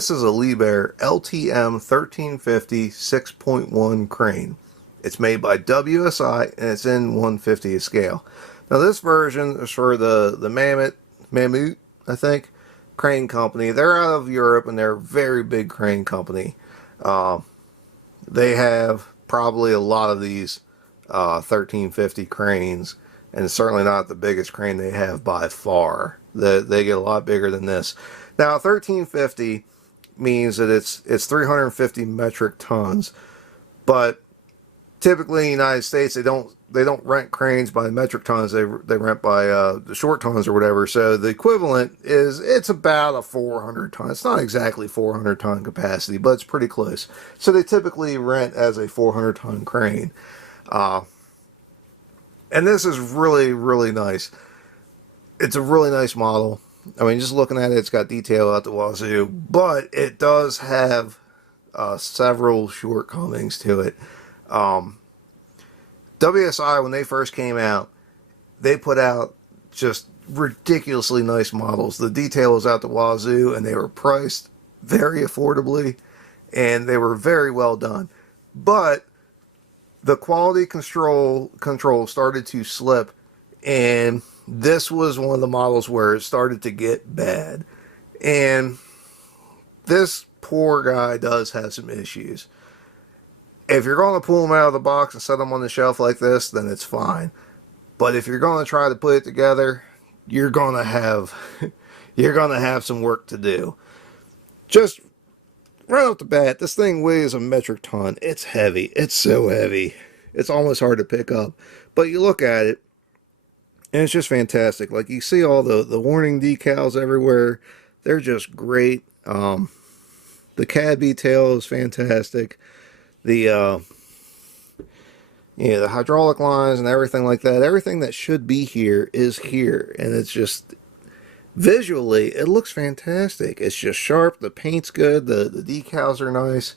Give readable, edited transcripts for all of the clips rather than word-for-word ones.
This is a Liebherr LTM1350 6.1 crane. It's made by WSI and it's in 1/50th scale. Now this version is for the Mammoet, I think, crane company. They're out of Europe and they're a very big crane company. They have probably a lot of these 1350 cranes, and it's certainly not the biggest crane they have by far. They get a lot bigger than this. Now 1350 means that it's 350 metric tons, but typically in the United States they don't rent cranes by metric tons. They rent by the short tons or whatever. So the equivalent it's about a 400 ton. It's not exactly 400 ton capacity, but it's pretty close. So they typically rent as a 400 ton crane, and this is really nice. It's a really nice model. I mean, just looking at it, it's got detail out the wazoo, but it does have several shortcomings to it. WSI, when they first came out, they put out just ridiculously nice models. The detail was out the wazoo, and they were priced very affordably, and they were very well done. But the quality control started to slip, and this was one of the models where it started to get bad. And this poor guy does have some issues. If you're going to pull them out of the box and set them on the shelf like this, then it's fine. But if you're going to try to put it together, you're going to have some work to do. Just right off the bat, this thing weighs a metric ton. It's heavy. It's so heavy. It's almost hard to pick up. But you look at it, and it's just fantastic. Like, you see all the warning decals everywhere. They're just great. The cab detail is fantastic. The the hydraulic lines and everything like that, everything that should be here is here, and it's just visually it looks fantastic. It's just sharp, the paint's good, the decals are nice,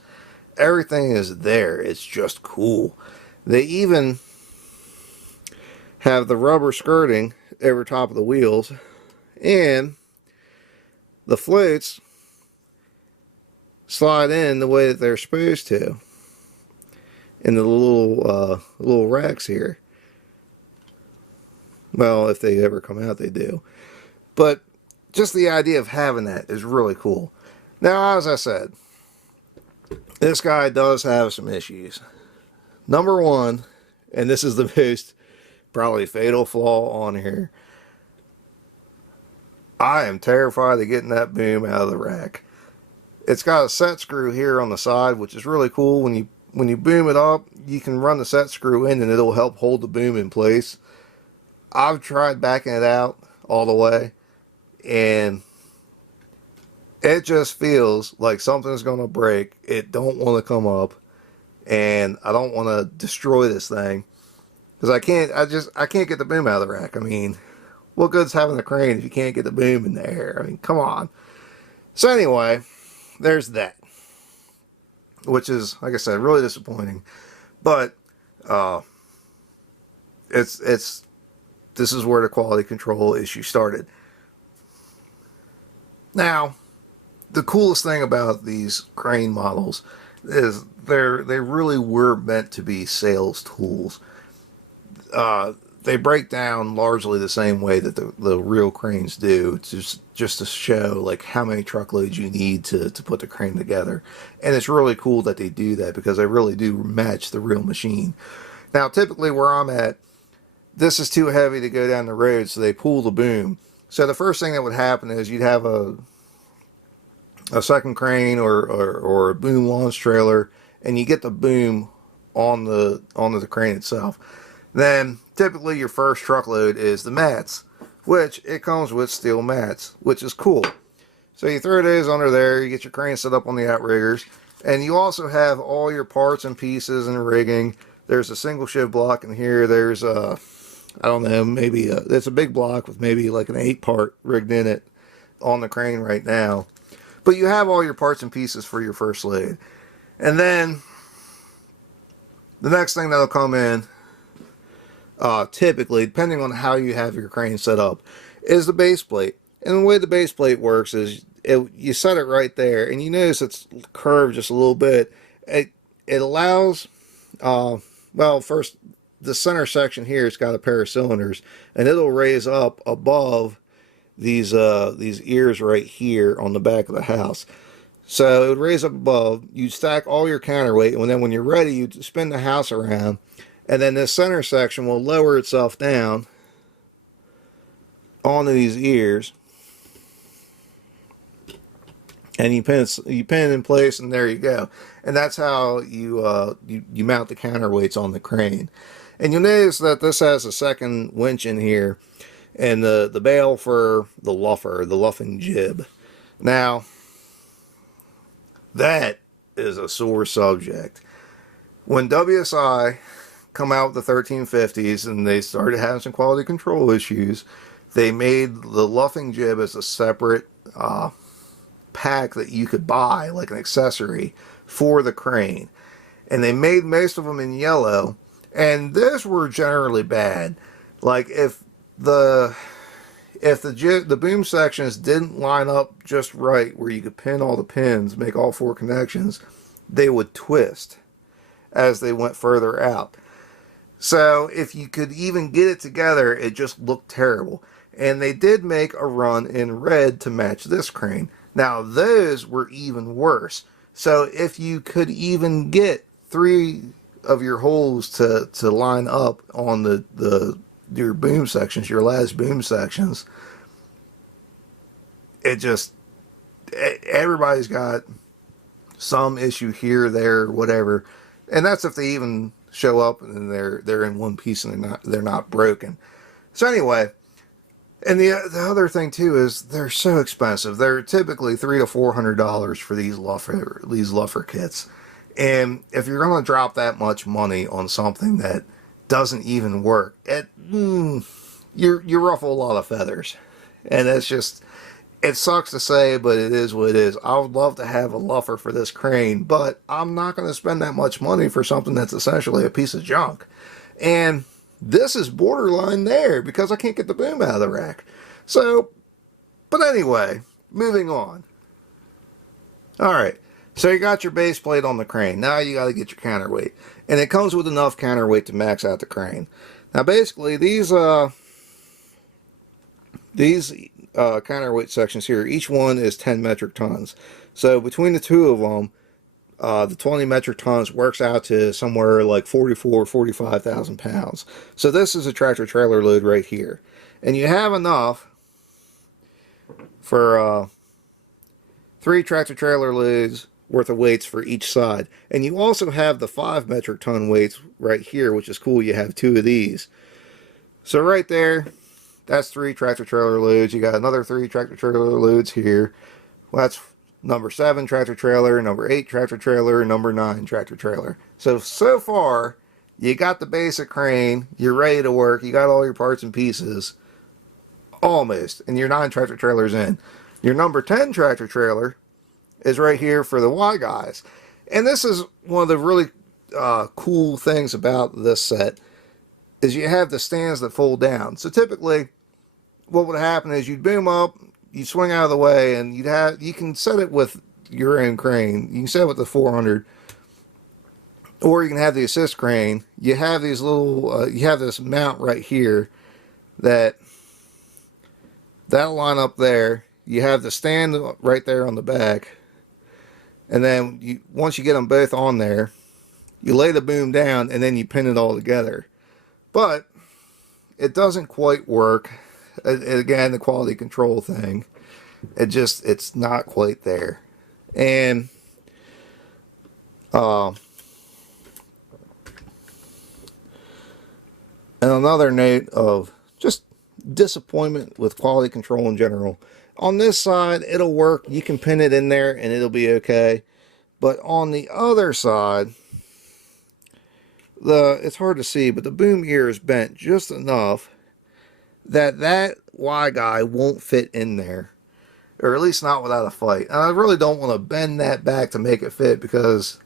everything is there. It's just cool. They even have the rubber skirting over top of the wheels, and the floats slide in the way that they're supposed to in the little racks here. Well, if they ever come out, they do. But just the idea of having that is really cool. Now, as I said, this guy does have some issues. Number one, and this is the most probably fatal flaw on here, I am terrified of getting that boom out of the rack. It's got a set screw here on the side, which is really cool. When you boom it up, you can run the set screw in and it'll help hold the boom in place. I've tried backing it out all the way, and it just feels like something's going to break. It don't want to come up, and I don't want to destroy this thing because I can't get the boom out of the rack. I mean, what good's having a crane if you can't get the boom in the air? I mean, come on. So anyway, there's that, which is, like I said, really disappointing. But this is where the quality control issue started. Now, the coolest thing about these crane models is they really were meant to be sales tools. They break down largely the same way that the real cranes do. It's just to show like how many truckloads you need to put the crane together. And it's really cool that they do that because they really do match the real machine. Now, typically where I'm at, this is too heavy to go down the road, so they pull the boom. So the first thing that would happen is you'd have a second crane or a boom launch trailer, and you get the boom onto the crane itself. Then typically your first truckload is the mats, which it comes with steel mats, which is cool. So you throw those under there, you get your crane set up on the outriggers, and you also have all your parts and pieces and rigging. There's a single shift block in here. There's I don't know, maybe it's a big block with maybe like an 8-part rigged in it on the crane right now. But you have all your parts and pieces for your first load. And then the next thing that'll come in, typically, depending on how you have your crane set up, is the base plate. And the way the base plate works is you set it right there, and you notice it's curved just a little bit. It allows, well, first, the center section here, it's got a pair of cylinders, and it'll raise up above these ears right here on the back of the house. So it would raise up above, you stack all your counterweight, and then when you're ready, you spin the house around, and then this center section will lower itself down onto these ears, and you pin it in place, and there you go. And that's how you mount the counterweights on the crane. And you'll notice that this has a second winch in here, and the bail for the luffer, the luffing jib. Now, that is a sore subject. When WSI come out with the 1350s and they started having some quality control issues, they made the luffing jib as a separate pack that you could buy, like an accessory for the crane. And they made most of them in yellow, and those were generally bad. Like if the boom sections didn't line up just right where you could pin all the pins, make all 4 connections, they would twist as they went further out. So if you could even get it together, it just looked terrible. And they did make a run in red to match this crane. Now those were even worse. So if you could even get 3 of your holes to line up on your boom sections, your last boom sections, everybody's got some issue here, there, whatever. And that's if they even show up and they're in one piece and they're not broken. So anyway, and the other thing too is they're so expensive. They're typically $300 to $400 for these luffer kits. And if you're going to drop that much money on something that doesn't even work, you ruffle a lot of feathers. And it's just, it sucks to say, but it is what it is. I would love to have a luffer for this crane, but I'm not going to spend that much money for something that's essentially a piece of junk. And this is borderline there because I can't get the boom out of the rack. So, but anyway, moving on. Alright, so you got your base plate on the crane. Now you got to get your counterweight. And it comes with enough counterweight to max out the crane. Now basically these counterweight sections here, each one is 10 metric tons. So between the two of them, the 20 metric tons works out to somewhere like 45,000 pounds. So this is a tractor trailer load right here. And you have enough for 3 tractor trailer loads worth of weights for each side. And you also have the 5 metric ton weights right here, which is cool. You have 2 of these. So right there, that's 3 tractor trailer loads. You got another 3 tractor trailer loads here. Well, that's number 7 tractor trailer, number 8 tractor trailer, and number 9 tractor trailer. So far, you got the basic crane, you're ready to work, you got all your parts and pieces, almost, and your 9 tractor trailers in. Your number 10 tractor trailer is right here for the Y guys. And this is one of the really cool things about this set, is you have the stands that fold down. So typically, what would happen is you'd boom up, you swing out of the way, and you can set it with your own crane. You can set it with the 400, or you can have the assist crane. You have these little, you have this mount right here that'll line up there. You have the stand right there on the back, and then once you get them both on there, you lay the boom down, and then you pin it all together. But it doesn't quite work. Again, the quality control thing, it's not quite there. And another note of just disappointment with quality control in general. On this side, it'll work. You can pin it in there and it'll be okay. But on the other side, it's hard to see, but the boom ear is bent just enough that Y guy won't fit in there, or at least not without a fight. And I really don't want to bend that back to make it fit, because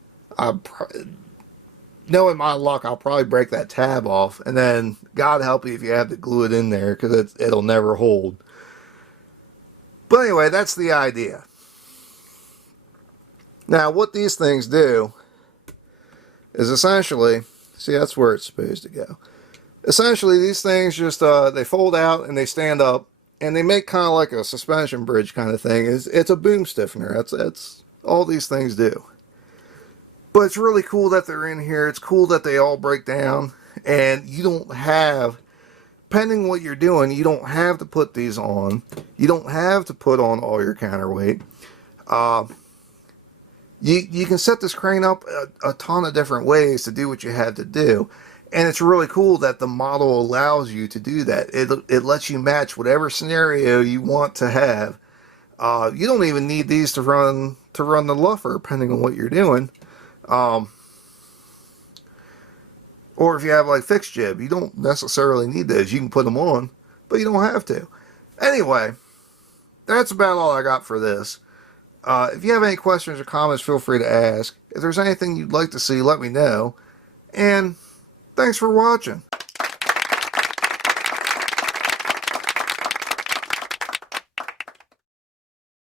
knowing my luck, I'll probably break that tab off, and then God help you if you have to glue it in there, because it'll never hold. But anyway, that's the idea. Now, what these things do is essentially, see, that's where it's supposed to go. Essentially, these things just, they fold out and they stand up, and they make kind of like a suspension bridge kind of thing. It's a boom stiffener. That's all these things do. But it's really cool that they're in here. It's cool that they all break down, and you don't have, depending what you're doing, you don't have to put these on. You don't have to put on all your counterweight. You can set this crane up a ton of different ways to do what you had to do. And it's really cool that the model allows you to do that. It lets you match whatever scenario you want to have. You don't even need these to run the luffer, depending on what you're doing. Or if you have like fixed jib, you don't necessarily need those. You can put them on, but you don't have to. Anyway, that's about all I got for this. If you have any questions or comments, feel free to ask. If there's anything you'd like to see, let me know. And thanks for watching.